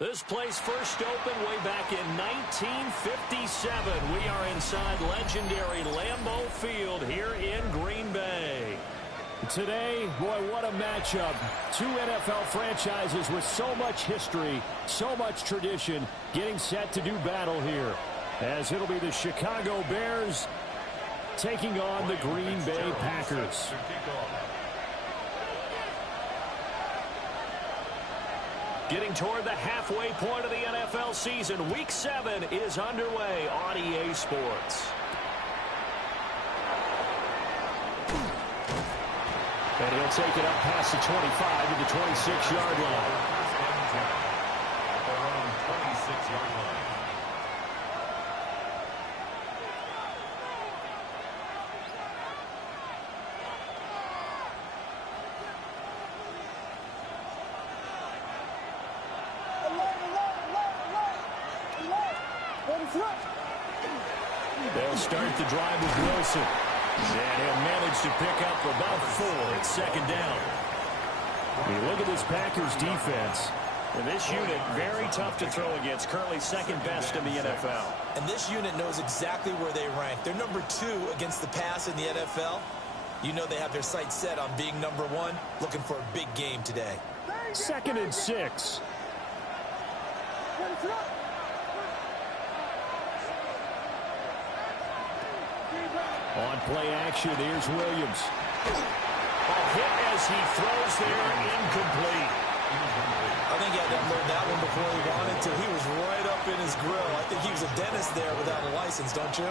This place first opened way back in 1957. We are inside legendary Lambeau Field here in Green Bay. Today, boy, what a matchup. Two NFL franchises with so much history, so much tradition, getting set to do battle here. As it'll be the Chicago Bears taking on the Green Bay Packers. Getting toward the halfway point of the NFL season, Week 7 is underway on EA Sports. And he'll take it up past the 25 to the 26-yard line. Around 26-yard line. They'll start the drive with Wilson. And he'll manage to pick up about 4 at second down. You look at this Packers defense. And this unit, very tough to throw against. Currently second best in the NFL. And this unit knows exactly where they rank. They're number 2 against the pass in the NFL. You know they have their sights set on being number 1, looking for a big game today. 2nd and 6. On play action, here's Williams. A hit as he throws there, incomplete. I think he had to unload that one before he wanted to. He was right up in his grill. I think he was a dentist there without a license, don't you?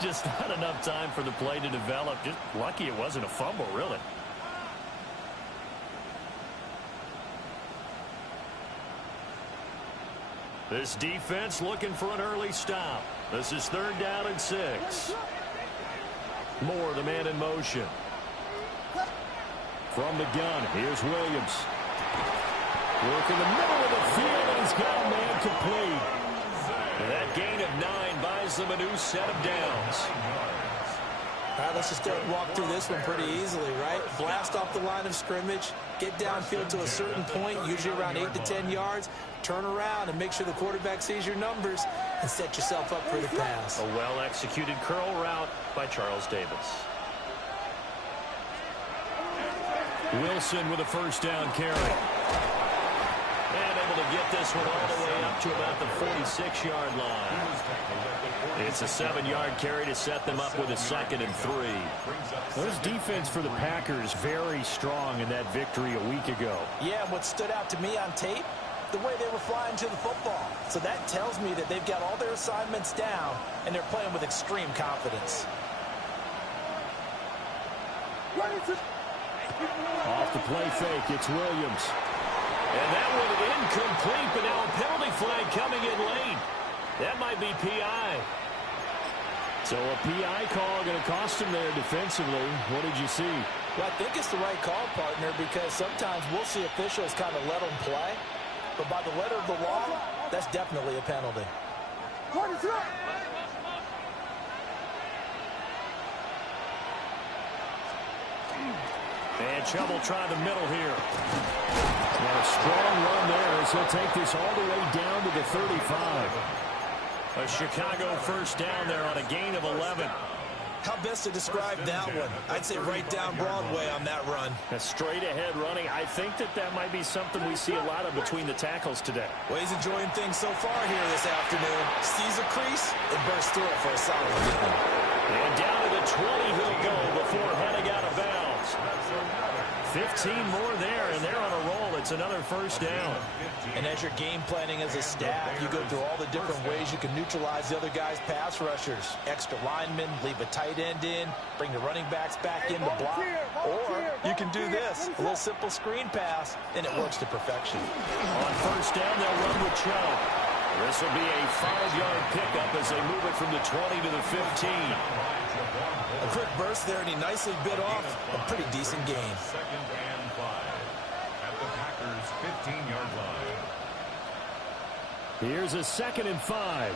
Just not enough time for the play to develop. Just lucky it wasn't a fumble, really. This defense looking for an early stop. This is 3rd down and 6. Moore, the man in motion. From the gun, here's Williams. Work in the middle of the field, and he's got a man complete. And that gain of 9 buys them a new set of downs. All right, let's just walk through this one pretty easily, right? Blast off the line of scrimmage, get downfield to a certain point, usually around 8 to 10 yards, turn around and make sure the quarterback sees your numbers and set yourself up for the pass. A well-executed curl route by Charles Davis. Wilson with a first down carry. And able to get this one all the way up to about the 46-yard line. It's a 7-yard carry to set them up with a 2nd and 3. This defense for the Packers very strong in that victory a week ago. Yeah, what stood out to me on tape, the way they were flying to the football. So that tells me that they've got all their assignments down and they're playing with extreme confidence. Off the play fake, it's Williams. And that one incomplete, but now a penalty flag coming in late. That might be PI. So a PI call going to cost him there defensively. What did you see? Well, I think it's the right call, partner, because sometimes we'll see officials kind of let them play. But by the letter of the law, that's definitely a penalty. And Chubb try the middle here. And a strong run there as he'll take this all the way down to the 35. A Chicago first down there on a gain of 11. How best to describe that one? I'd say right down Broadway on that run. A straight ahead running. I think that might be something we see a lot of between the tackles today. Well, he's enjoying things so far here this afternoon. Sees a crease and bursts through it for a solid gain. And down to the 20 he'll go before heading out of bounds. 15 more there, and they're on a roll. It's another first down. And as you're game planning as a staff, you go through all the different ways you can neutralize the other guy's pass rushers. Extra linemen, leave a tight end in, bring the running backs back in to block. Or you can do this, a little simple screen pass, and it works to perfection. On first down, they'll run with Chubb. This will be a 5-yard pickup as they move it from the 20 to the 15. A quick burst there, and he nicely bit off a pretty decent gain. 2nd and 5 at the Packers' 15-yard line. Here's a 2nd and 5.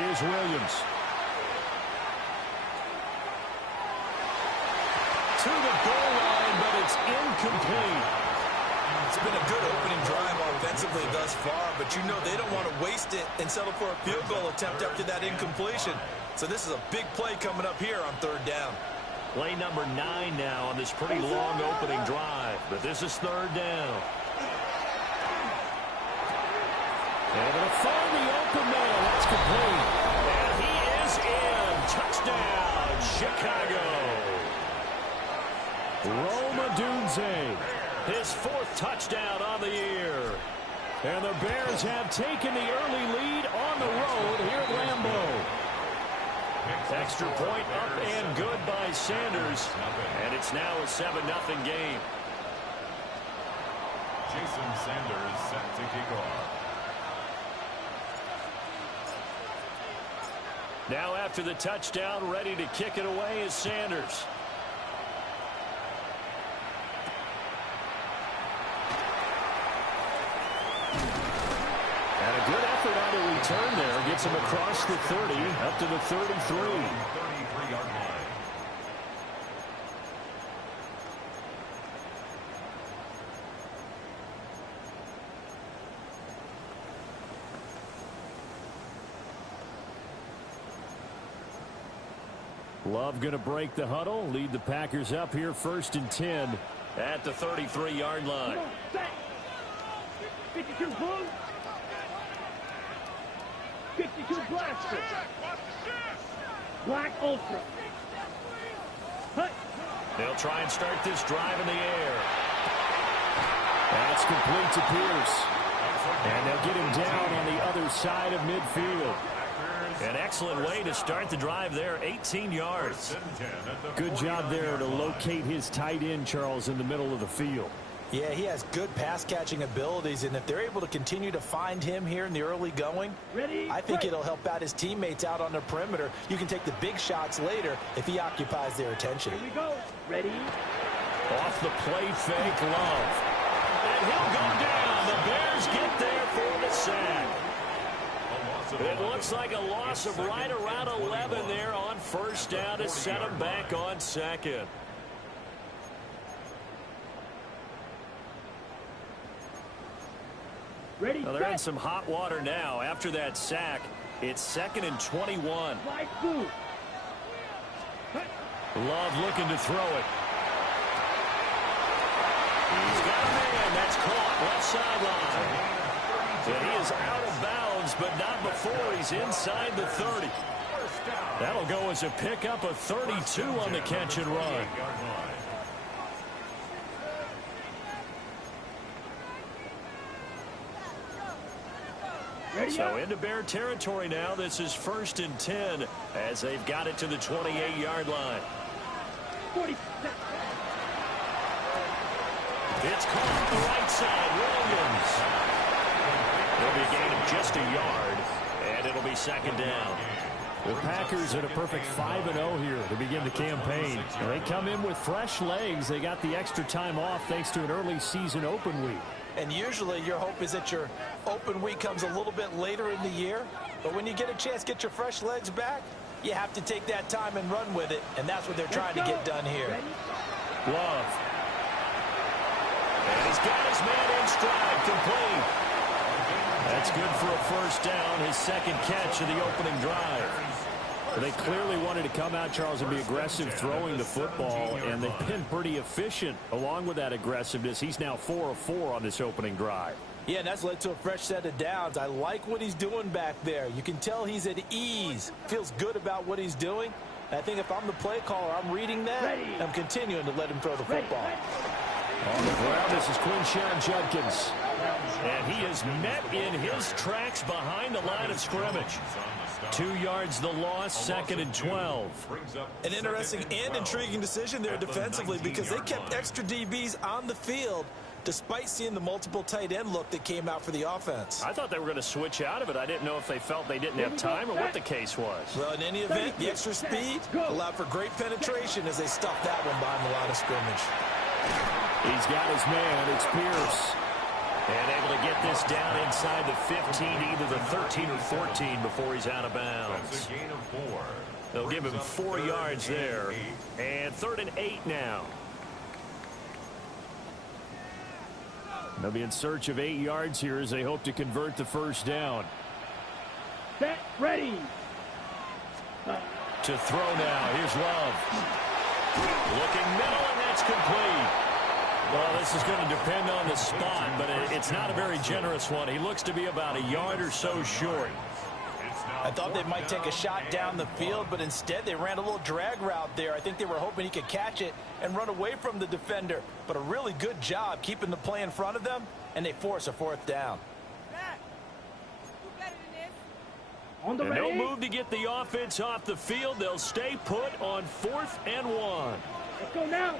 Here's Williams. To the goal line, but it's incomplete. It's been a good opening drive offensively thus far, but you know they don't want to waste it and settle for a field goal attempt after that incompletion. So this is a big play coming up here on third down. Play number 9 now on this pretty long opening drive, but this is third down. Able to find the open man. That's complete. And he is in. Touchdown, Chicago. Roma Dunze. His 4th touchdown on the year. And the Bears have taken the early lead on the road here at Lambeau. Extra point up and good by Sanders. And it's now a 7-0 game. Jason Sanders set to kick off. Now after the touchdown, ready to kick it away is Sanders. And a good effort on a return there. Gets him across the 30, up to the 33. 33-yard line. Love going to break the huddle, lead the Packers up here 1st and 10. At the 33-yard line. 52 blue. 52 blaster. Black ultra. Hut. They'll try and start this drive in the air. That's complete to Pierce. And they'll get him down on the other side of midfield. An excellent way to start the drive there, 18 yards. Good job there to locate his tight end, Charles, in the middle of the field. Yeah, he has good pass-catching abilities, and if they're able to continue to find him here in the early going, I think it'll help out his teammates out on the perimeter. You can take the big shots later if he occupies their attention. Here we go. Ready? Off the play fake, Love. And he'll go down. The Bears get there for the sack. It looks like a loss of right around 11 there on first down to set him back on second. Ready? Well, they're in some hot water now. After that sack, it's 2nd and 21. White boot. Love looking to throw it. He's got a man. That's caught left sideline. And he is out of bounds, but not before he's inside the 30. That'll go as a pickup of 32 on the catch and run. So into Bear territory now. This is 1st and 10 as they've got it to the 28-yard line. 40. It's caught on the right side. Williams. It'll be a gain of just a yard, and it'll be 2nd down. The Packers at a perfect 5-0 here to begin the campaign. And they come in with fresh legs. They got the extra time off thanks to an early season open week. And usually your hope is that your open week comes a little bit later in the year. But when you get a chance to get your fresh legs back, you have to take that time and run with it. And that's what they're trying to get done here. Love. And he's got his man in stride, complete. That's good for a first down, his 2nd catch of the opening drive. They clearly wanted to come out, Charles, and be aggressive throwing the football, and they've been pretty efficient along with that aggressiveness. He's now 4 of 4 on this opening drive. Yeah, and that's led to a fresh set of downs. I like what he's doing back there. You can tell he's at ease, feels good about what he's doing. And I think if I'm the play caller, I'm reading that, and I'm continuing to let him throw the football. On the ground, this is Quinshon Judkins. And he is met in his tracks behind the line of scrimmage. 2 yards the loss, 2nd and 12. An interesting and intriguing decision there defensively because they kept extra DBs on the field despite seeing the multiple tight end look that came out for the offense. I thought they were going to switch out of it. I didn't know if they felt they didn't have time or what the case was. Well, in any event, the extra speed allowed for great penetration as they stuffed that one behind the line of scrimmage. He's got his man. It's Pierce. And able to get this down inside the 15, either the 13 or 14 before he's out of bounds. That's a gain of 4. They'll give him 4 yards there. And 3rd and 8 now. They'll be in search of 8 yards here as they hope to convert the first down. Set, ready. To throw now. Here's Love. Looking middle, and that's complete. Well, this is going to depend on the spot, but it's not a very generous one. He looks to be about a yard or so short. I thought they might take a shot down the field, but instead they ran a little drag route there. I think they were hoping he could catch it and run away from the defender. But a really good job keeping the play in front of them, and they force a 4th down. On the And ready. they'll move to get the offense off the field. They'll stay put on 4th and 1. Let's go now.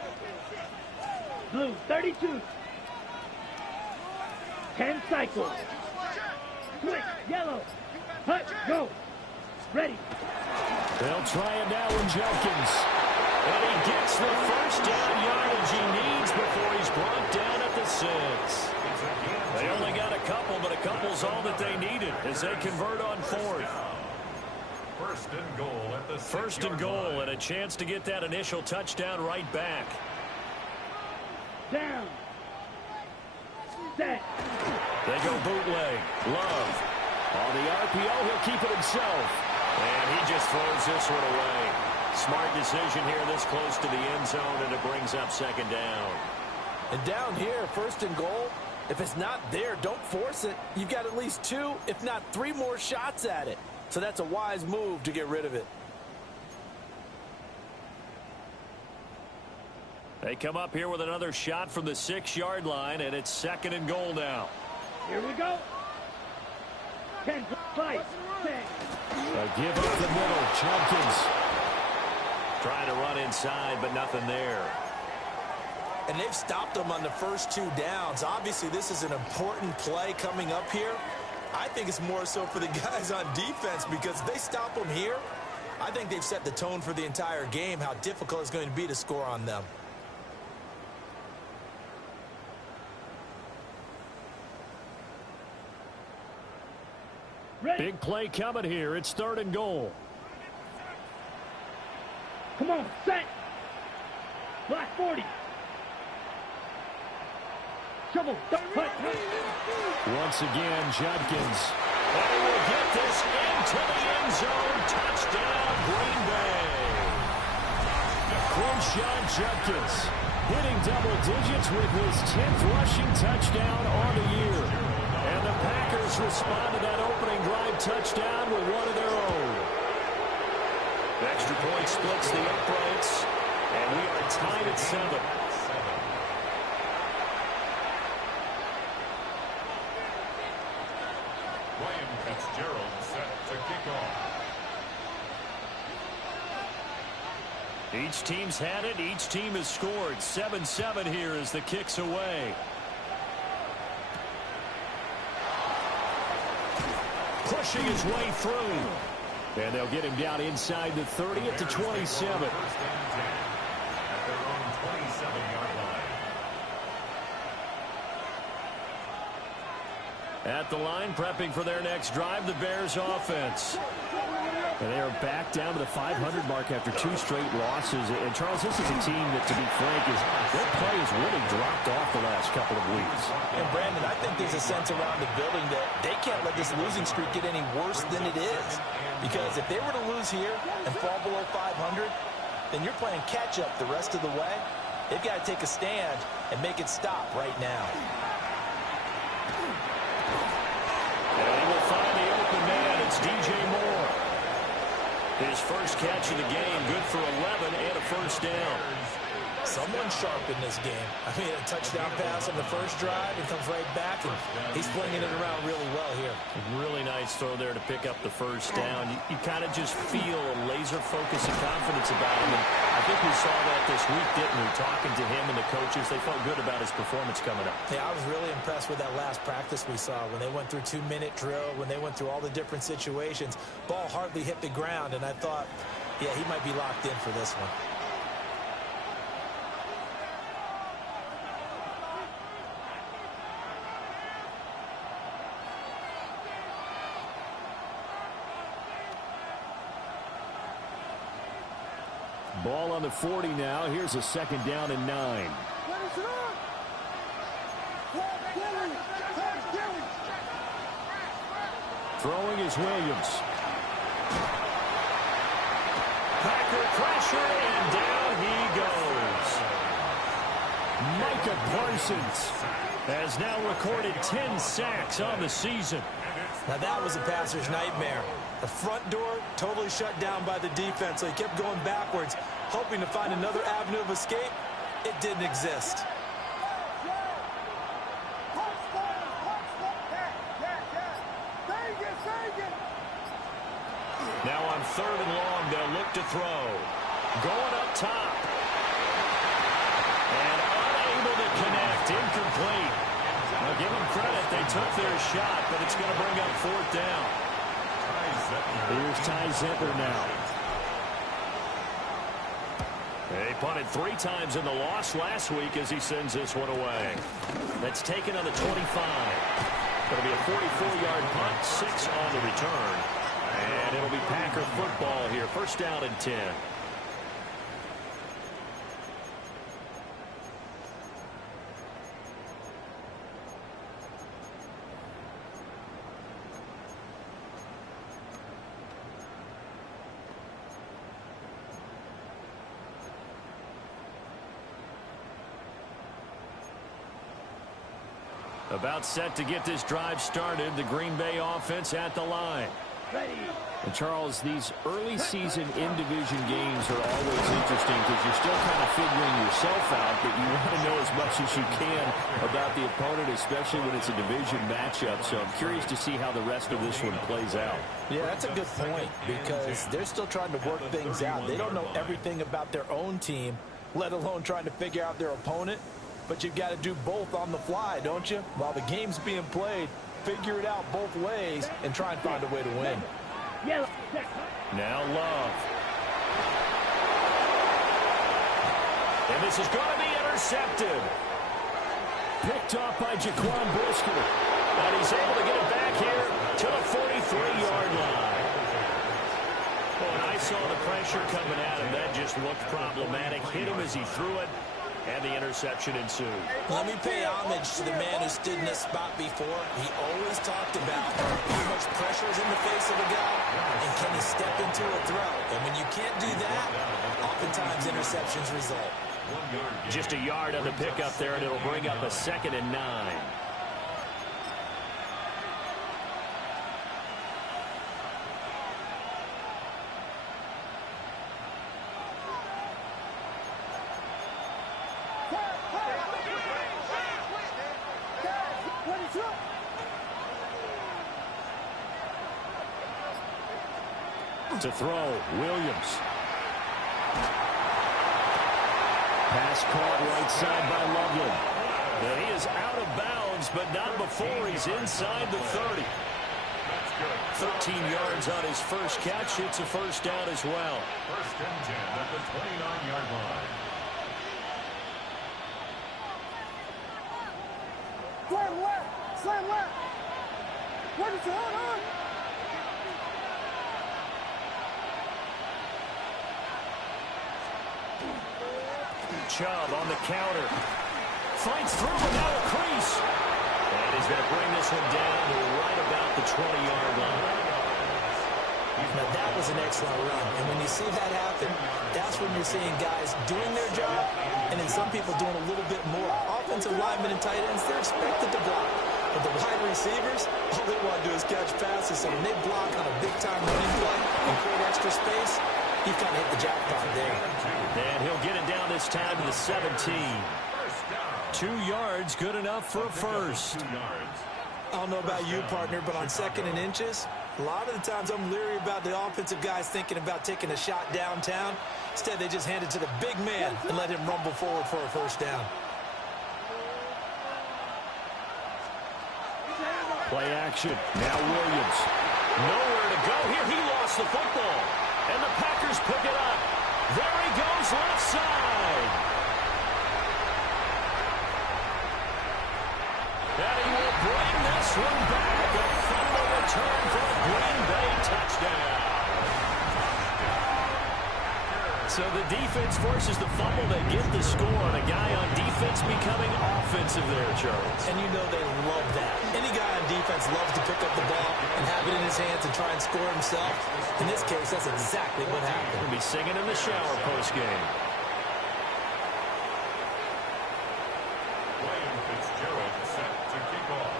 Blue, 32. 10 cycles. Switch, yellow. Hut, go. Ready. They'll try it now with Jenkins. And he gets the first down yardage he needs before he's brought down at the 6. They only got a couple, but a couple's all that they needed as they convert on 4th. First and goal at the 6-yard First and goal, and a chance to get that initial touchdown right back. Down. Set. They go bootleg. Love. On the RPO, he'll keep it himself. And he just throws this one away. Smart decision here this close to the end zone, and it brings up 2nd down. And down here, 1st and goal, if it's not there, don't force it. You've got at least 2, if not 3 more shots at it. So that's a wise move to get rid of it. They come up here with another shot from the 6-yard line, and it's 2nd and goal now. Here we go. 10, 5, 6. A give up the middle. Jenkins trying to run inside, but nothing there. And they've stopped them on the first 2 downs. Obviously, this is an important play coming up here. I think it's more so for the guys on defense, because if they stop them here, I think they've set the tone for the entire game, how difficult it's going to be to score on them. Ready. Big play coming here. It's 3rd and goal. Come on, set. Black 40. Shovel, hut, hut. Once again, Judkins. And he will get this into the end zone. Touchdown, Green Bay. Quinshon Judkins hitting double digits with his 10th rushing touchdown on the year. And the Packers respond to that opening drive touchdown with one of their own. Extra point splits the uprights, and we are tied at 7. Ryan Fitzgerald set to kick off. Each team's had it. Each team has scored. 7-7 here as the kick's away. Pushing his way through. And they'll get him down inside the 30 at the 27. First and 10 at their own 27-yard line. At the line, prepping for their next drive, the Bears offense. And they are back down to the 500 mark after 2 straight losses. And, Charles, this is a team that, to be frank, their play has really dropped off the last couple of weeks. And, Brandon, I think there's a sense around the building that they can't let this losing streak get any worse than it is. Because if they were to lose here and fall below 500, then you're playing catch-up the rest of the way. They've got to take a stand and make it stop right now. And he will find the open man. It's DJ Moore. His first catch of the game, good for 11 and a first down. Someone sharp in this game. I mean, a touchdown pass on the first drive. He comes right back, and he's flinging it around really well here. Really nice throw there to pick up the first down. You kind of just feel a laser focus and confidence about him. And I think we saw that this week, didn't we? Talking to him and the coaches, they felt good about his performance coming up. Yeah, I was really impressed with that last practice we saw when they went through 2-minute drill, when they went through all the different situations. Ball hardly hit the ground, and I thought, yeah, he might be locked in for this one. Ball on the 40 now. Here's a second down and 9. Throwing is Williams. Packer pressure, and down he goes. Micah Parsons has now recorded 10 sacks on the season. Now that was a passer's nightmare. The front door totally shut down by the defense, so he kept going backwards, hoping to find another avenue of escape. It didn't exist. Now on 3rd and long, they'll look to throw. Going up top. And unable to connect. Incomplete. Now give them credit. They took their shot, but it's going to bring up 4th down. Here's Ty Zentner now. They punted 3 times in the loss last week as he sends this one away. That's taken on the 25. It'll be a 44-yard punt, 6 on the return. And it'll be Packer football here. 1st down and 10. About set to get this drive started. The Green Bay offense at the line. And Charles, these early season in-division games are always interesting because you're still kind of figuring yourself out, but you want to know as much as you can about the opponent, especially when it's a division matchup. So I'm curious to see how the rest of this one plays out. Yeah, that's a good point because they're still trying to work things out. They don't know everything about their own team, let alone trying to figure out their opponent. But you've got to do both on the fly, don't you? While the game's being played, figure it out both ways and try and find a way to win. Now Love. And this is going to be intercepted. Picked off by Jaquan Brisker. And he's able to get it back here to the 43-yard line. Oh, and I saw the pressure coming at him. That just looked problematic. Hit him as he threw it. And the interception ensued. Let me pay homage to the man who stood in this spot before. He always talked about how much pressure is in the face of a guy and can he step into a throw. And when you can't do that, oftentimes interceptions result. Just a yard on the pickup there, and it'll bring up a 2nd and 9. To throw, Williams. Pass caught right side by Loveland. And he is out of bounds, but not before he's inside the 30. 13 yards on his first catch. It's a 1st down as well. 1st and 10 at the 29-yard line. Slam left. What is going on? Chubb on the counter. Fights through without a crease. And he's going to bring this one down to right about the 20-yard line. Now that was an excellent run. And when you see that happen, that's when you're seeing guys doing their job and then some people doing a little bit more. Offensive linemen and tight ends, they're expected to block. But the wide receivers, all they want to do is catch passes. So when they block on a big-time running play and create extra space, you've kind of hit the jackpot there. And he'll get it down this time to the 17. 2 yards, good enough for a first. I don't know about you, partner, but on 2nd and inches, a lot of the times I'm leery about the offensive guys thinking about taking a shot downtown. Instead, they just hand it to the big man and let him rumble forward for a 1st down. Play action. Now Williams. Nowhere to go here. He lost the football. And the Packers pick it up. There he goes, left side. And he will bring this one back. A fumble return for a Green Bay touchdown. So the defense forces the fumble. They get the score, and a guy on defense becoming offensive there, Charles. And you know they love that. Any guy on defense loves to pick up the ball and have it in his hands and try and score himself. In this case, that's exactly what happened. He'll be singing in the shower post-game. Set to kick off.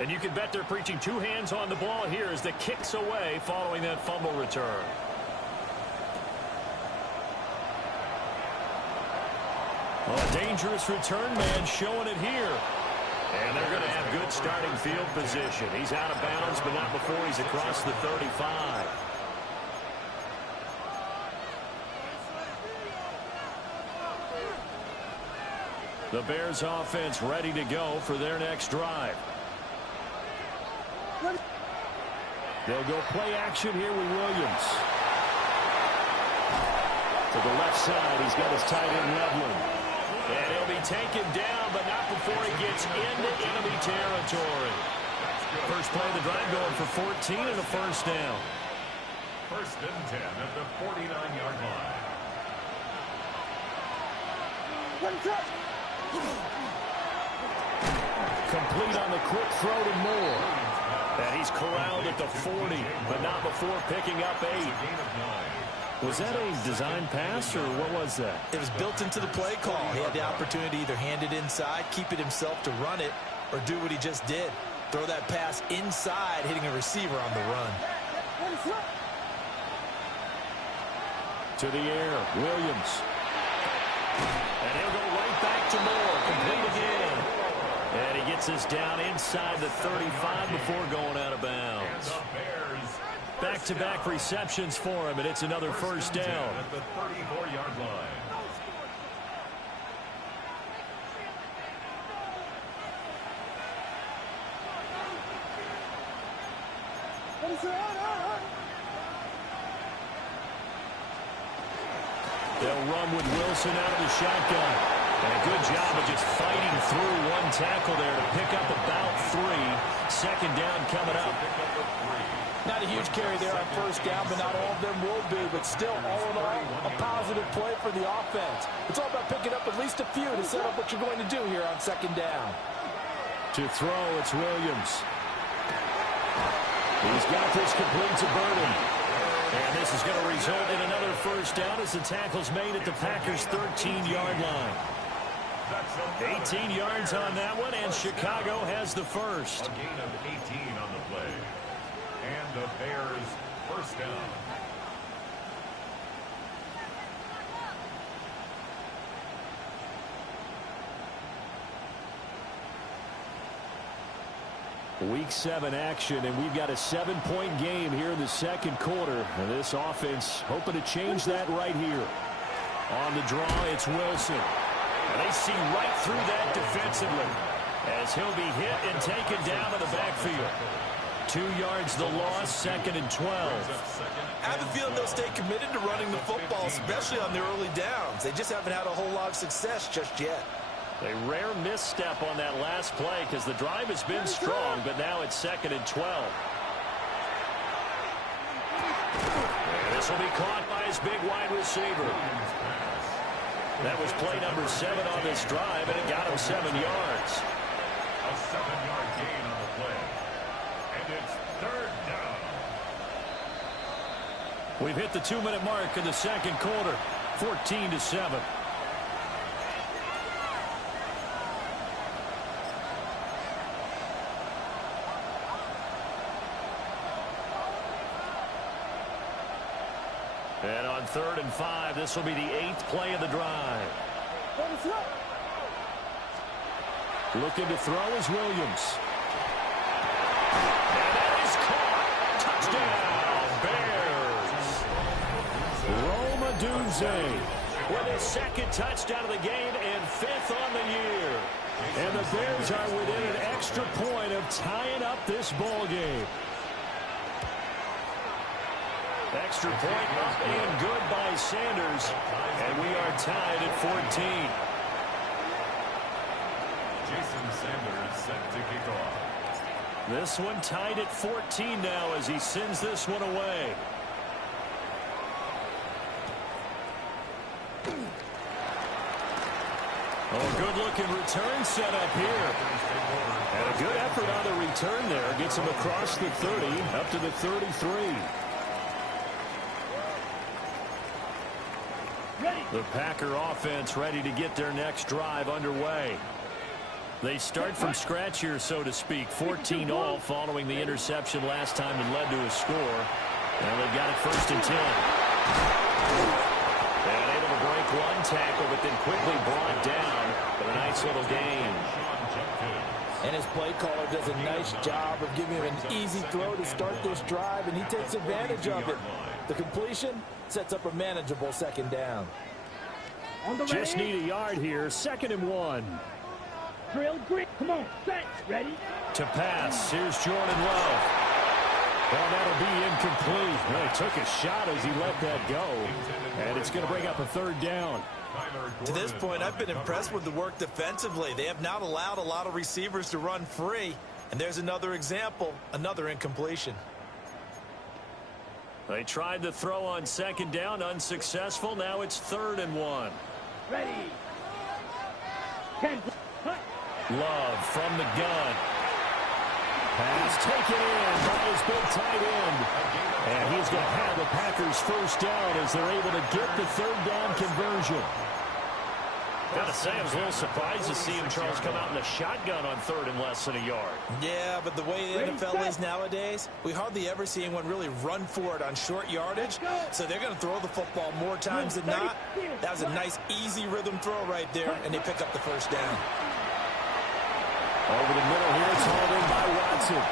And you can bet they're preaching two hands on the ball here as the kick's away following that fumble return. A dangerous return man showing it here. And they're going to have good starting field position. He's out of bounds, but not before he's across the 35. The Bears offense ready to go for their next drive. They'll go play action here with Williams. To the left side, he's got his tight end Loveland. And he'll be taken down, but not before he gets into enemy territory. First play of the drive going for 14 and a first down. First and 10 at the 49-yard line. Complete on the quick throw to Moore. And he's corralled at the 40, but not before picking up 8. Was that a design pass, or what was that? It was built into the play call. He had the opportunity to either hand it inside, keep it himself to run it, or do what he just did. Throw that pass inside, hitting a receiver on the run. To the air, Williams. And he'll go right back to Moore. Complete again. And he gets us down inside the 35 before going out of bounds. Back-to-back receptions for him, and it's another first down. At the 34-yard line. They'll run with Wilson out of the shotgun. And a good job of just fighting through one tackle there to pick up about 3. Second down coming up. Not a huge carry there on first down, but not all of them will be. But still, all in all, a positive play for the offense. It's all about picking up at least a few to set up what you're going to do here on second down. To throw, it's Williams. He's got this complete to Burden. And this is going to result in another first down as the tackle's made at the Packers' 13-yard line. 18 yards on that one, and Chicago has the first. A gain of 18 on the play. And the Bears first down. Week 7 action, and we've got a 7-point game here in the second quarter. And this offense hoping to change that right here. On the draw, it's Wilson. And they see right through that defensively as he'll be hit and taken down in the backfield. 2 yards the loss, second and 12. I have a feeling they'll stay committed to running the football, especially on their early downs. They just haven't had a whole lot of success just yet. A rare misstep on that last play because the drive has been strong, but now it's second and 12. And this will be caught by his big wide receiver. That was play number 7 on this drive, and it got him 7 yards. A 7-yard gain on the play. And it's third down. We've hit the 2-minute mark in the second quarter, 14-7. And on 3rd and 5, this will be the 8th play of the drive. Looking to throw is Williams. And that is caught. Touchdown, Bears. Rome Odunze with his second touchdown of the game and 5th on the year. And the Bears are within an extra point of tying up this ball game. Extra point up and good by Sanders. And we are tied at 14. Jason Sanders set to kick off. This one tied at 14 now as he sends this one away. Oh, good-looking return set up here. And a good effort on the return there. Gets him across the 30, up to the 33. The Packer offense ready to get their next drive underway. They start from scratch here, so to speak. 14-all following the interception last time that led to a score. And they've got it 1st and 10. And able to break one tackle, but then quickly brought down for a nice little gain. And his play caller does a nice job of giving him an easy throw to start this drive, and he takes advantage of it. The completion sets up a manageable 2nd down. Just need a yard here. 2nd and 1. Drill, grit. Come on, set, ready. To pass. Here's Jordan Love. Well, that'll be incomplete. Really took a shot as he let that go. And it's going to bring up a 3rd down. To this point, I've been impressed with the work defensively. They have not allowed a lot of receivers to run free. And there's another example, another incompletion. They tried the throw on 2nd down, unsuccessful. Now it's 3rd and 1. Ready. 10. Love from the gun. Pass taken in by his big tight end. And he's going to have the Packers 1st down as they're able to get the 3rd down conversion. Gotta say, I was a little surprised to see him, Charles, come out in a shotgun on 3rd and less than a yard. Yeah, but the way the NFL is nowadays, we hardly ever see anyone really run for it on short yardage. So they're going to throw the football more times than not. That was a nice, easy rhythm throw right there, and they pick up the 1st down. Over the middle here, it's hauled in by Watson.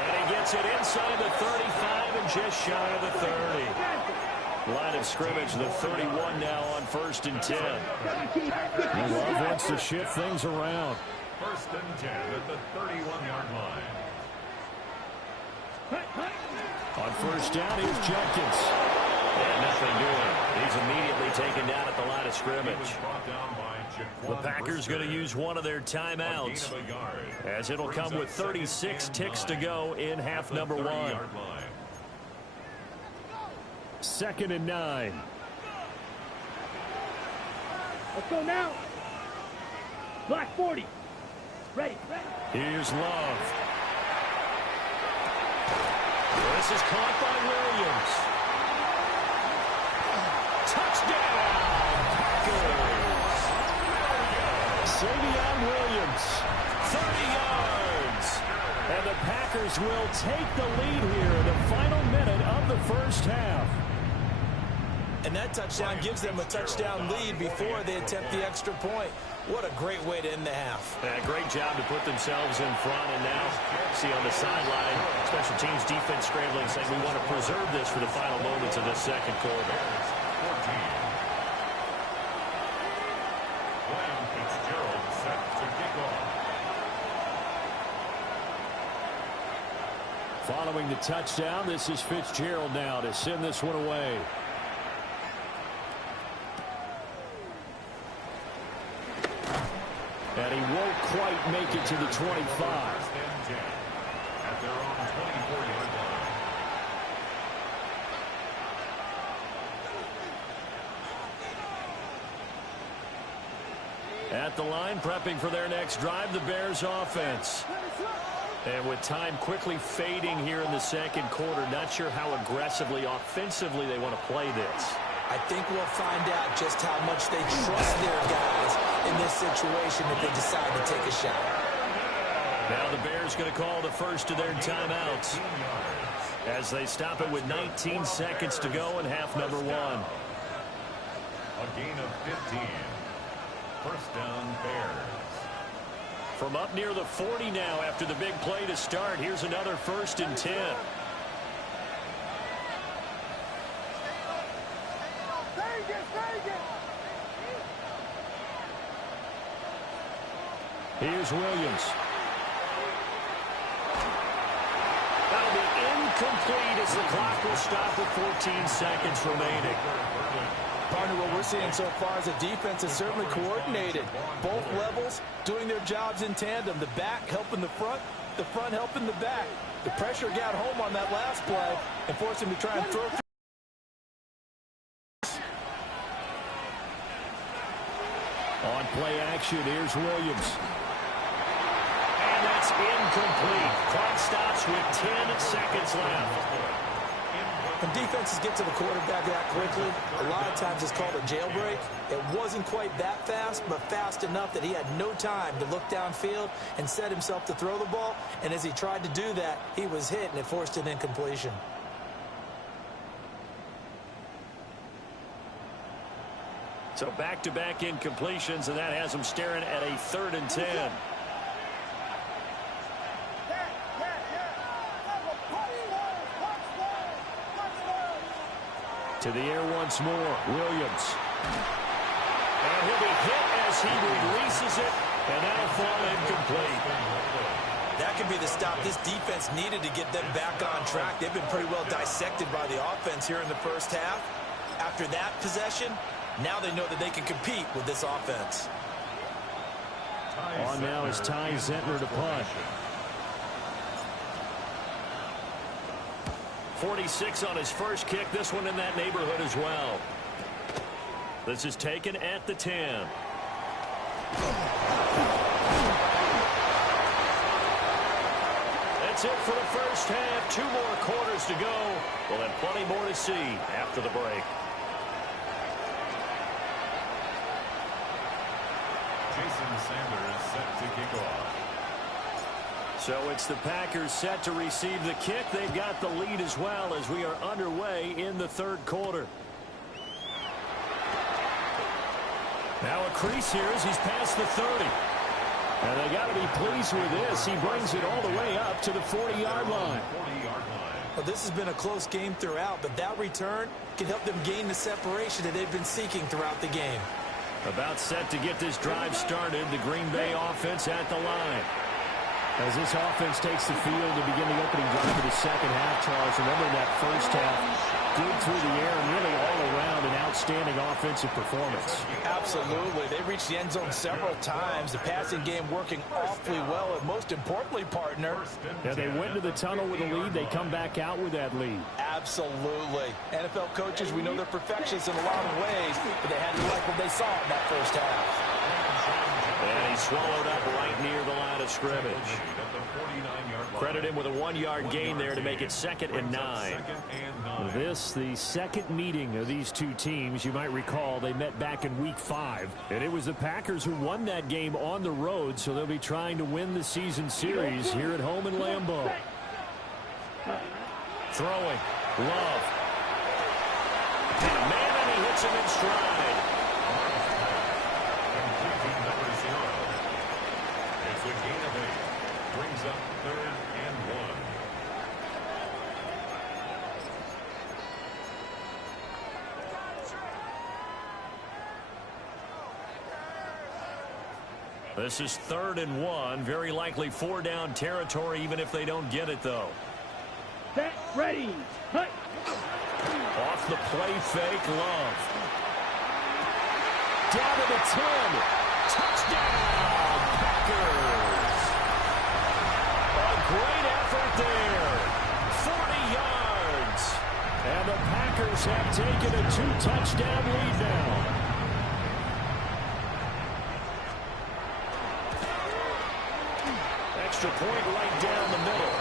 And he gets it inside the 35 and just shy of the 30. Line of scrimmage, the 31 now on 1st and 10. And Love wants to shift things around. 1st and 10 at the 31-yard line. On 1st down, here's Jenkins. And nothing doing. He's immediately taken down at the line of scrimmage. The Packers going to use one of their timeouts, as it'll come with 36 ticks to go in half number 1. 2nd and 9. Let's go now. Black 40. Ready. Here's Love. This is caught by Williams. Touchdown, Packers. Savion Williams, 30 yards. And the Packers will take the lead here in the final minute of the 1st half. And that touchdown gives them a touchdown lead before they attempt the extra point. What a great way to end the half. Yeah, great job to put themselves in front. And now, see on the sideline, special teams defense scrambling, saying we want to preserve this for the final moments of this 2nd quarter. Following the touchdown, this is Fitzgerald now to send this one away. And he won't quite make it to the 25. At their own 24-yard line. At the line, prepping for their next drive, the Bears offense. And with time quickly fading here in the 2nd quarter, not sure how aggressively, offensively they want to play this. I think we'll find out just how much they trust their guys in this situation if they decide to take a shot. Now the Bears going to call the first of their timeouts as they stop it with 19 seconds to go in half number 1. A gain of 15. 1st down, Bears. From up near the 40 now after the big play to start, here's another 1st and 10. Here's Williams. That'll be incomplete as the clock will stop with 14 seconds remaining. Partner, what we're seeing so far is the defense is certainly coordinated. Both levels doing their jobs in tandem. The back helping the front, The front helping the back. The pressure got home on that last play and forced him to try and throw. On play action, here's Williams. And that's incomplete. Clock stops with 10 seconds left. When defenses get to the quarterback that quickly, a lot of times it's called a jailbreak. It wasn't quite that fast, but fast enough that he had no time to look downfield and set himself to throw the ball. And as he tried to do that, he was hit, and it forced an incompletion. So back-to-back incompletions, and that has him staring at a 3rd and 10. To the air once more, Williams. And he'll be hit as he releases it, and that'll fall incomplete. That could be the stop this defense needed to get them back on track. They've been pretty well dissected by the offense here in the first half. After that possession, now they know that they can compete with this offense. On now is Ty Zentner to punt. 46 on his first kick. This one in that neighborhood as well. This is taken at the 10. That's it for the first half. 2 more quarters to go. We'll have plenty more to see after the break. Jason Sanders set to kick off. So it's the Packers set to receive the kick. They've got the lead as well as we are underway in the 3rd quarter. Now a crease here as he's past the 30. And they got to be pleased with this. He brings it all the way up to the 40-yard line. Well, this has been a close game throughout, but that return can help them gain the separation that they've been seeking throughout the game. About set to get this drive started. The Green Bay offense at the line. As this offense takes the field to begin the opening drive of the second half, Charles, remember in that first half, good through the air and really all around an outstanding offensive performance. Absolutely. They reached the end zone several times. The passing game working awfully well, and most importantly, partner. Yeah, they went to the tunnel with a lead. They come back out with that lead. Absolutely. NFL coaches, we know they're perfectionists in a lot of ways, but they had to like what they saw in that first half. And he swallowed up right near the line of scrimmage. Credit him with a 1-yard gain there to make it 2nd and 9. This, the second meeting of these two teams. You might recall they met back in Week 5. And it was the Packers who won that game on the road, so they'll be trying to win the season series here at home in Lambeau. Throwing. Love. And man, and he hits him in stride. It's a gain of 8. Brings up 3rd and 1. This is 3rd and 1. Very likely 4-down territory, even if they don't get it, though. Set, ready, cut. Off the play fake, Love. Down to the 10. Touchdown, Packers. A great effort there. 40 yards. And the Packers have taken a 2-touchdown lead now. Extra point right down the middle.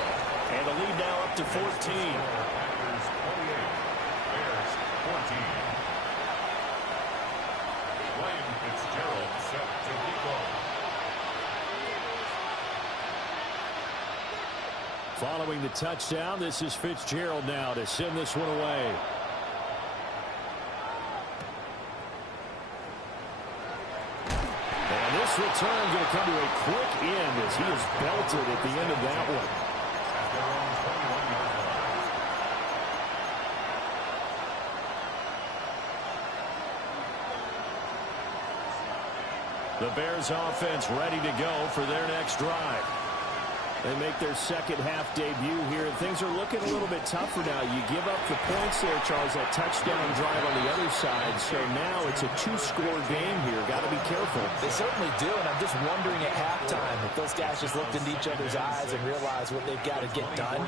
And the lead now up to 14. Packers 28. Bears 14. Ryan Fitzgerald set to kick off. Following the touchdown, this is Fitzgerald now to send this one away. And this return going to come to a quick end as he is belted at the end of that one. At their own 21-yard line. The Bears offense ready to go for their next drive. They make their second-half debut here, and things are looking a little bit tougher now. You give up the points there, Charles, that touchdown drive on the other side. So now it's a two-score game here. Got to be careful. They certainly do, and I'm just wondering at halftime if those guys just looked into each other's eyes and realized what they've got to get done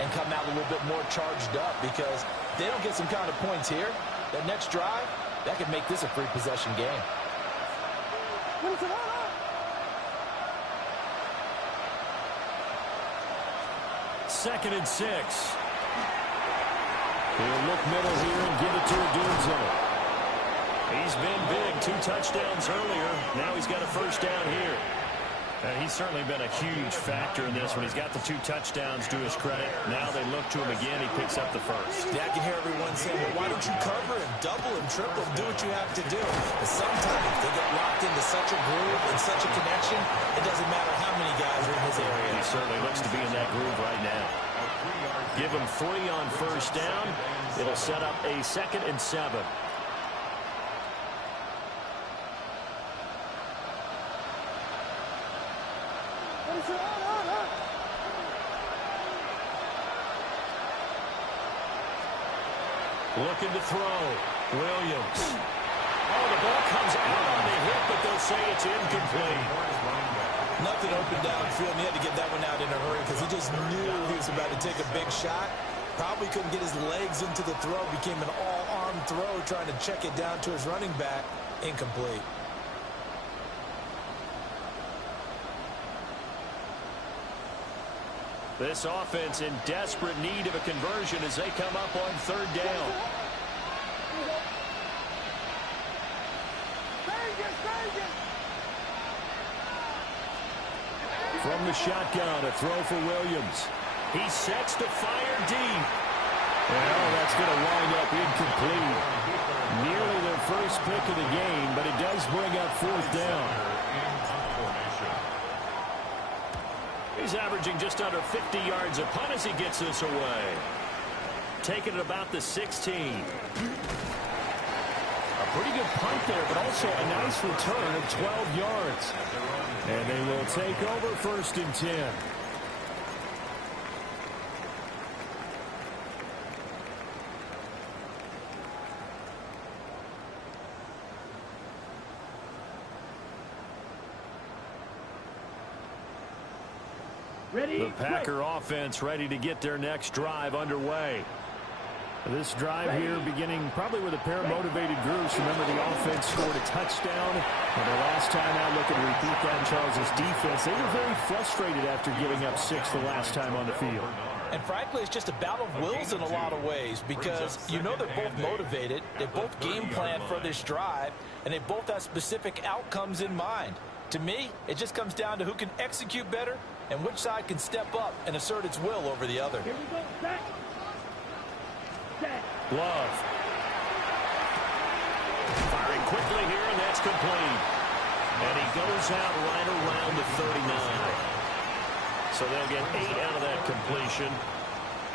and come out a little bit more charged up, because if they don't get some kind of points here, that next drive, that could make this a free-possession game. Second and 6. He'll look middle here and give it to Odunze. He's been big. 2 touchdowns earlier. Now he's got a first down here. He's certainly been a huge factor in this when he's got the 2 touchdowns to his credit. Now they look to him again. He picks up the first. Yeah, I can hear everyone saying, well, why don't you cover him, double him, triple him, do what you have to do. But sometimes they get locked into such a groove and such a connection, it doesn't matter how many guys are in his area. He certainly looks to be in that groove right now. Give him 3 on first down. It'll set up a 2nd and 7. Looking to throw. Williams. Oh, the ball comes out on the hit, but they'll say it's incomplete. Nothing open downfield, and he had to get that one out in a hurry because he just knew he was about to take a big shot. Probably couldn't get his legs into the throw. Became an all-arm throw, trying to check it down to his running back. Incomplete. This offense in desperate need of a conversion as they come up on 3rd down. From the shotgun, a throw for Williams. He sets to fire deep. Well, that's going to wind up incomplete. Nearly their first pick of the game, but it does bring up 4th down. He's averaging just under 50 yards a punt as he gets this away. Taking it about the 16. A pretty good punt there, but also a nice return of 12 yards. And they will take over 1st and 10. The Packer offense ready to get their next drive underway. This drive here beginning probably with a pair of motivated groups. Remember, the offense scored a touchdown. And their last time out, looking to repeat that, Charles's defense, they were very frustrated after giving up 6 the last time on the field. And frankly, it's just a battle of wills in a lot of ways, because you know they're both motivated. They both game plan for this drive, and they both have specific outcomes in mind. To me, it just comes down to who can execute better and which side can step up and assert its will over the other. Here we go. Set. Set. Love. Firing quickly here, and that's complete. And he goes out right around the 39. So they'll get 8 out of that completion.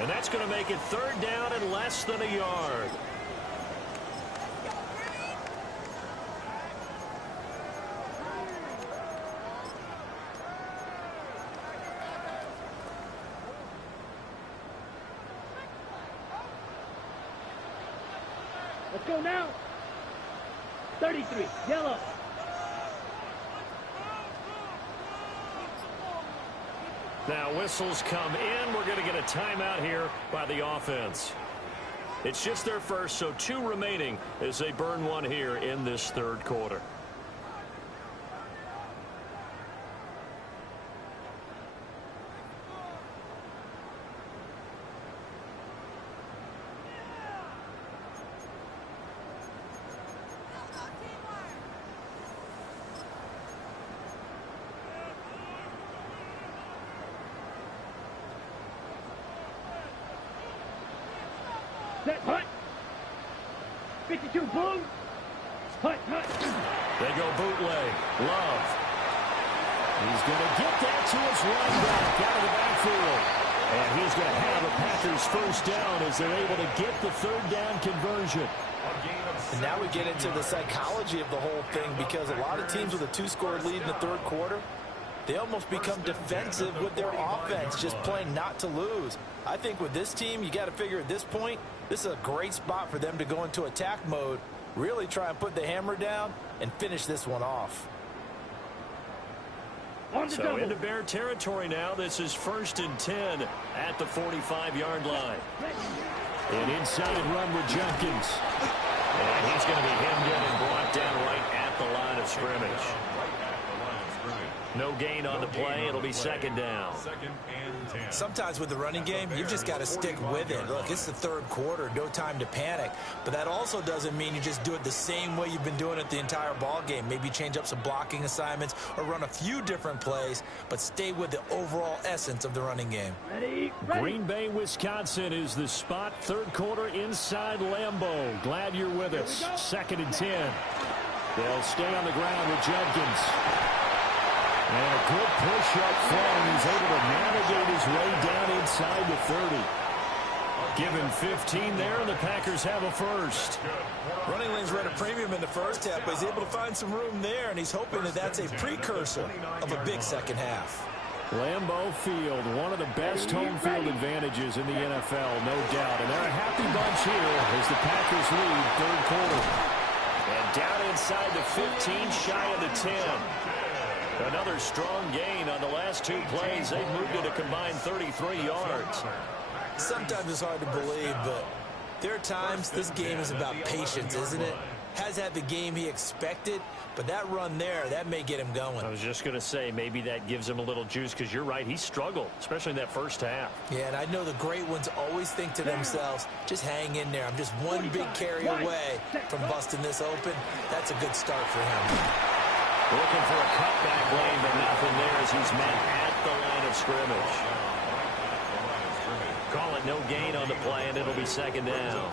And that's going to make it 3rd down and less than a yard. Let's go now. 33. Yellow. Now whistles come in. We're going to get a timeout here by the offense. It's just their first, so 2 remaining as they burn one here in this 3rd quarter. Set. Hut. 52. Boom. Hut. Hut. They go bootleg. Love. He's going to get that to his running back out of the backfield. And he's going to have a Packers first down as they're able to get the 3rd down conversion. And now we get into the psychology of the whole thing, because a lot of teams with a 2-score lead in the 3rd quarter, they almost become defensive with their offense, just playing not to lose. I think with this team, you got to figure at this point, this is a great spot for them to go into attack mode, really try and put the hammer down and finish this one off. So into Bear territory now. This is 1st and 10 at the 45-yard line. An inside run with Jenkins. And he's going to be hemmed in and brought down right at the line of scrimmage. No gain on the play. It'll be 2nd down. Sometimes with the running game, you've just got to stick with it. Look, it's the 3rd quarter, no time to panic. But that also doesn't mean you just do it the same way you've been doing it the entire ball game. Maybe change up some blocking assignments or run a few different plays, but stay with the overall essence of the running game. Green Bay, Wisconsin is the spot. 3rd quarter inside Lambeau. Glad you're with us. 2nd and 10. They'll stay on the ground with Jenkins. And a good push up front, and he's able to navigate his way down inside the 30. Given 15 there, and the Packers have a first. Running lanes were at a premium in the first half, but he's able to find some room there, and he's hoping that that's a precursor of a big second half. Lambeau Field, one of the best home field advantages in the NFL, no doubt. And they're a happy bunch here as the Packers lead 3rd quarter. And down inside the 15, shy of the 10. Another strong gain on the last 2 plays. They've moved it a combined 33 yards. Sometimes it's hard to believe, but there are times this game is about patience, isn't it? Has had the game he expected, but that run there, that may get him going. I was just going to say, maybe that gives him a little juice, because you're right, he struggled, especially in that first half. Yeah, and I know the great ones always think to themselves, just hang in there. I'm just one big carry away from busting this open. That's a good start for him. Looking for a cutback lane, but nothing there as he's met at the line of scrimmage. Call it no gain on the play, and it'll be 2nd down.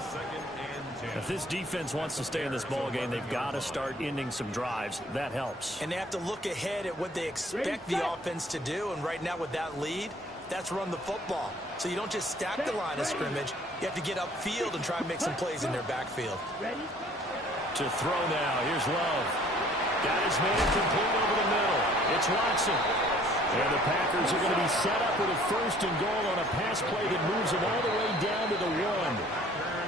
If this defense wants to stay in this ball game, they've got to start ending some drives. That helps. And they have to look ahead at what they expect the offense to do, and right now with that lead, that's run the football. So you don't just stack the line of scrimmage. You have to get upfield and try and make some plays in their backfield. To throw now. Here's Love. Got his man complete over the middle. It's Watson. And the Packers are going to be set up with a 1st and goal on a pass play that moves them all the way down to the 1.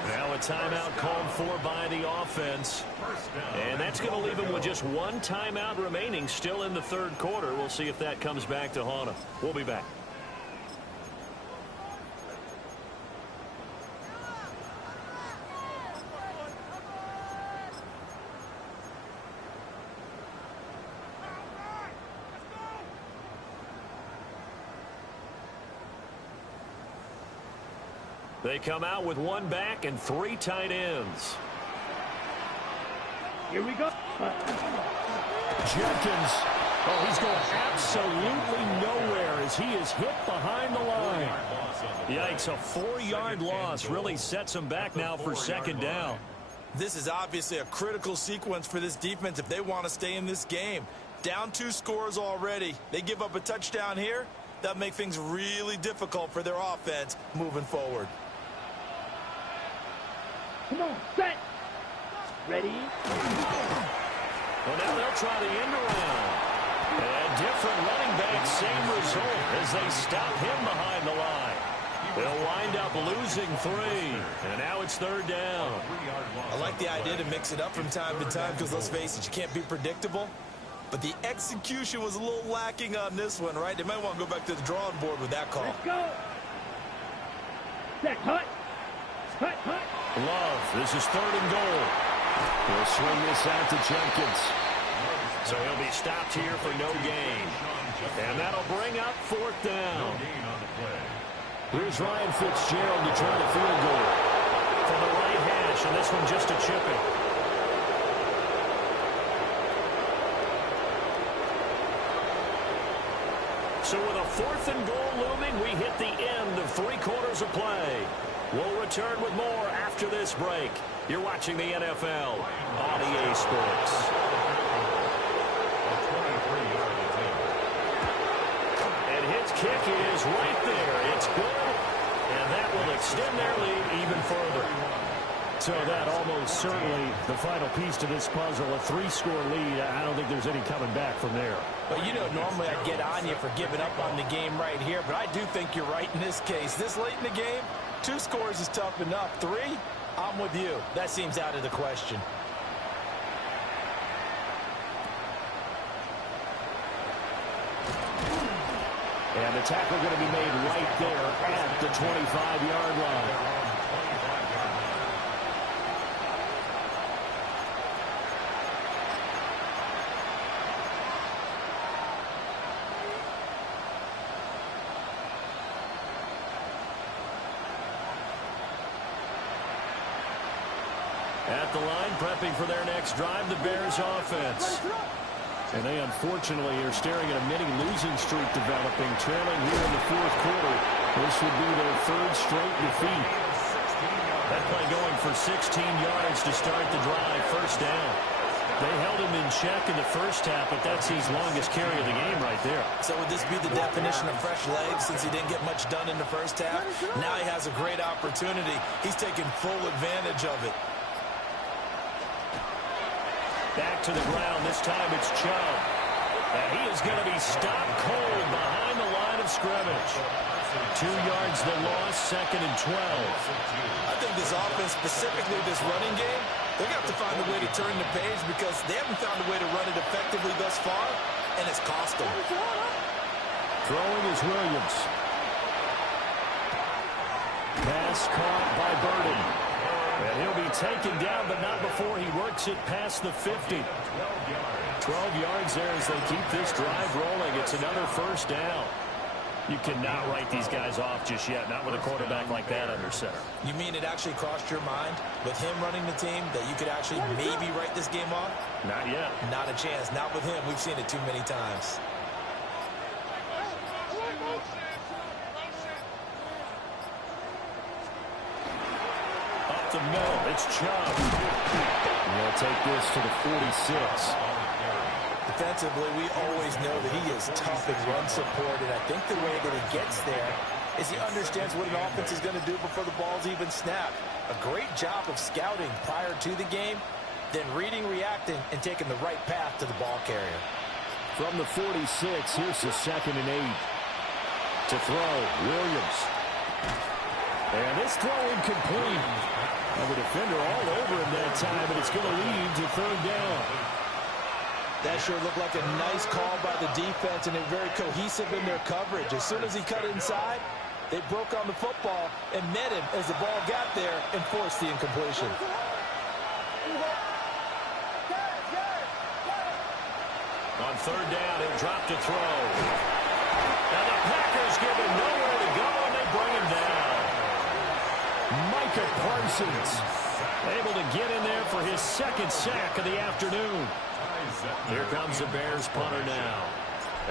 Now a timeout called for by the offense. And that's going to leave them with just 1 timeout remaining still in the 3rd quarter. We'll see if that comes back to haunt them. We'll be back. They come out with 1 back and 3 tight ends. Here we go. Jenkins. Oh, he's going absolutely nowhere as he is hit behind the line. Yikes, a 4-yard loss really sets him back now for 2nd down. This is obviously a critical sequence for this defense if they want to stay in this game. Down 2 scores already. They give up a touchdown here. That'll make things really difficult for their offense moving forward. Come on, set. Ready? Well, now they'll try the end around. And different running back, same result as they stop him behind the line. They'll wind up losing 3. And now it's 3rd down. I like the idea to mix it up from time to time because, let's face it, you can't be predictable. But the execution was a little lacking on this one, right? They might want to go back to the drawing board with that call. Let's go. Set, hut. Hut, hut. Love, this is 3rd and goal. He'll swing this out to Jenkins. So he'll be stopped here for no gain. And that'll bring up 4th down. Here's Ryan Fitzgerald to try the field goal. For the right hash, and this one just a chipping. So with a 4th and goal looming, we hit the end of 3 quarters of play. We'll return with more after this break. You're watching the NFL on EA Sports. And his kick is right there. It's good, and that will extend their lead even further. So that almost certainly the final piece to this puzzle, a 3-score lead. I don't think there's any coming back from there. Well, you know, normally I get on you for giving up on the game right here, but I do think you're right in this case. This late in the game, 2 scores is tough enough. 3, I'm with you. That seems out of the question. And the tackle going to be made right there at the 25-yard line. At the line, prepping for their next drive, the Bears offense. And they unfortunately are staring at a mini-losing streak developing, trailing here in the 4th quarter. This would be their 3rd straight defeat. That play going for 16 yards to start the drive, 1st down. They held him in check in the first half, but that's his longest carry of the game right there. So would this be the definition of fresh legs since he didn't get much done in the first half? Now he has a great opportunity. He's taking full advantage of it. Back to the ground. This time it's Chubb. And he is going to be stopped cold behind the line of scrimmage. 2 yards the loss, 2nd and 12. I think this offense, specifically this running game, they're going to have to find a way to turn the page because they haven't found a way to run it effectively thus far, and it's cost them. Throwing is Williams. Pass caught by Burden. And he'll be taken down, but not before he works it past the 50. 12 yards there as they keep this drive rolling. It's another 1st down. You cannot write these guys off just yet, not with a quarterback like that under center. You mean it actually crossed your mind with him running the team that you could actually maybe write this game off? Not yet. Not a chance. Not with him. We've seen it too many times. The middle, it's Chubb. He'll take this to the 46. Defensively, we always know that he is tough in run support, and I think the way that he gets there is he understands what an offense is going to do before the ball's even snapped. A great job of scouting prior to the game, then reading, reacting, and taking the right path to the ball carrier. From the 46, here's the 2nd and 8. To throw, Williams. And this throw incomplete. And the defender all over him that time, but it's going to lead to 3rd down. That sure looked like a nice call by the defense, and they're very cohesive in their coverage. As soon as he cut inside, they broke on the football and met him as the ball got there and forced the incompletion. On 3rd down, he'll drop to throw. And the Packers give him nowhere to go, and they bring him down. Micah Parsons able to get in there for his 2nd sack of the afternoon. Here comes the Bears punter now,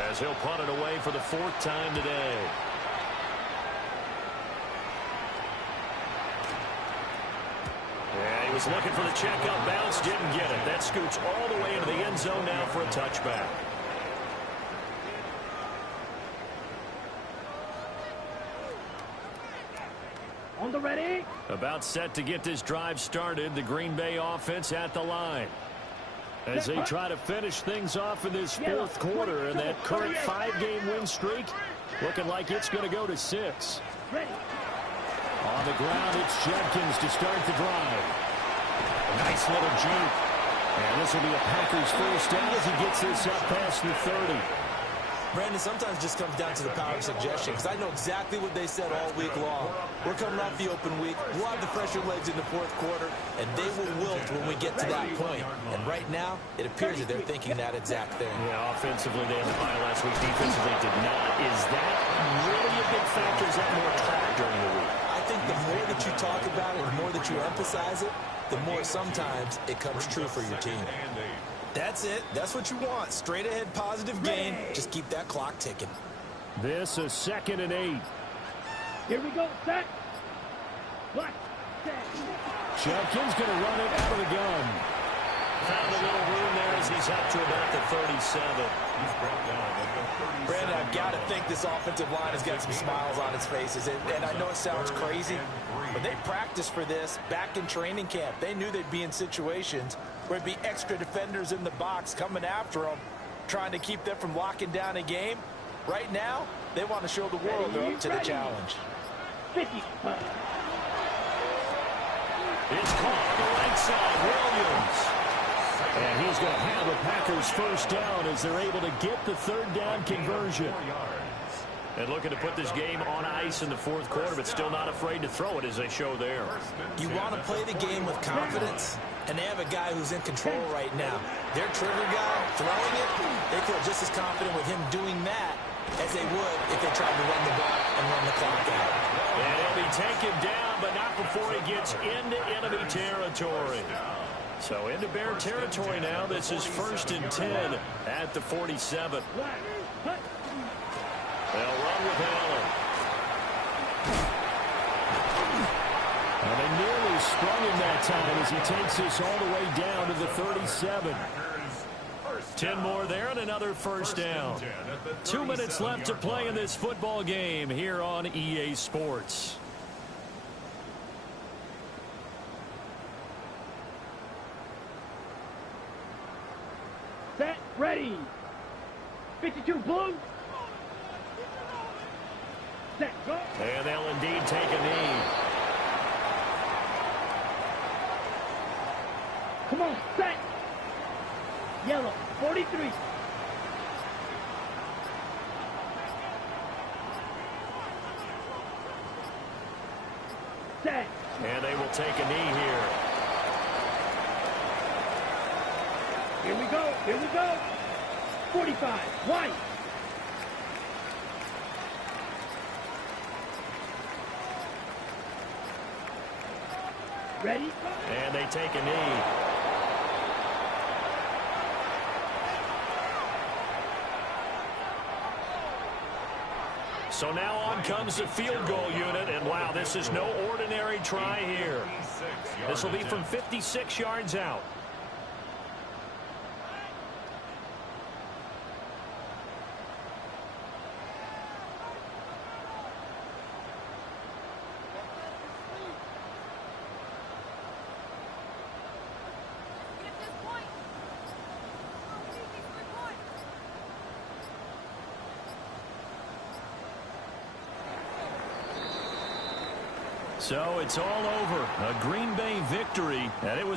as he'll punt it away for the 4th time today. Yeah, he was looking for the checkup bounce, didn't get it. That scoots all the way into the end zone now for a touchback. On the ready. About set to get this drive started, the Green Bay offense at the line. As they try to finish things off in this 4th quarter, and that current 5-game win streak looking like it's going to go to 6. Ready. On the ground, it's Jenkins to start the drive. A nice little juke. And this will be a Packers 1st down as he gets this up past the 30. Brandon, sometimes it just comes down to the power of suggestion, because I know exactly what they said all week long. We're coming off the open week. We'll have the fresher legs in the 4th quarter, and they will wilt when we get to that point. And right now, it appears that they're thinking that exact thing. Yeah, offensively, they had the bye last week. Defensively, did not. Is that really a big factor? Is that more talk during the week? I think the more that you talk about it, the more that you emphasize it, the more sometimes it comes true for your team. That's it. That's what you want. Straight ahead positive gain. Just keep that clock ticking. This is 2nd and 8. Here we go. Set. What? Set. Jenkins going to run it out of the gun. Found a little room there as he's up to about the 37. Brandon, I've got to think this offensive line has got some smiles on its faces. And I know it sounds crazy, but they practiced for this back in training camp. They knew they'd be in situations where there'd be extra defenders in the box coming after them, trying to keep them from locking down a game. Right now, they want to show the world they're up to the challenge. 50. It's caught on the right side. Williams. And he's going to have a Packers first down as they're able to get the third down conversion. And looking to put this game on ice in the fourth quarter, but still not afraid to throw it as they show there. You want to play the game with confidence, and they have a guy who's in control right now. Their trigger guy throwing it, they feel just as confident with him doing that as they would if they tried to run the ball and run the clock out. And he'll be taken down, but not before he gets into enemy territory. So into Bear territory now. This is 1st and 10 at the 47. They'll run with Allen. And they nearly sprung him that time as he takes this all the way down to the 37. 10 more there and another first down. 2 minutes left to play in this football game here on EA Sports. Set, ready. 52 blue. Set, go. And they'll indeed take a knee. Come on, set. Yellow, 43. Set. And they will take a knee here. Here we go, here we go. 45, white. Ready? And they take a knee. So now on comes the field goal unit, and wow, this is no ordinary try here. This will be from 56 yards out. So it's all over. A Green Bay victory, and it was